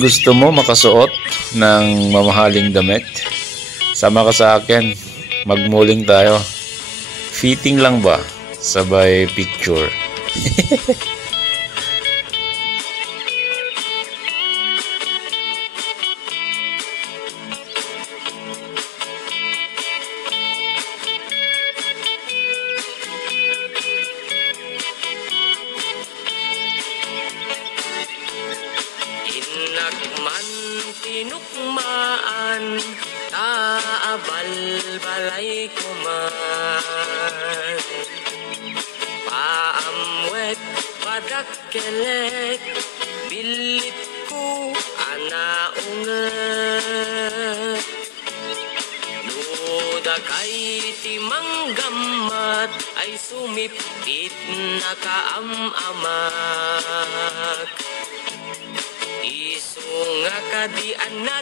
Gusto mo makasuot ng mamahaling damit? Sama ka sa akin. Magmuling tayo. Fitting lang ba? Sabay picture. Inagman tinukmaan, taabal balay kuman. Paamwet padakkelek, bilit ko anaunget. Luda kay timanggamat, ay sumipit nakaamamak. Isu nga kadian na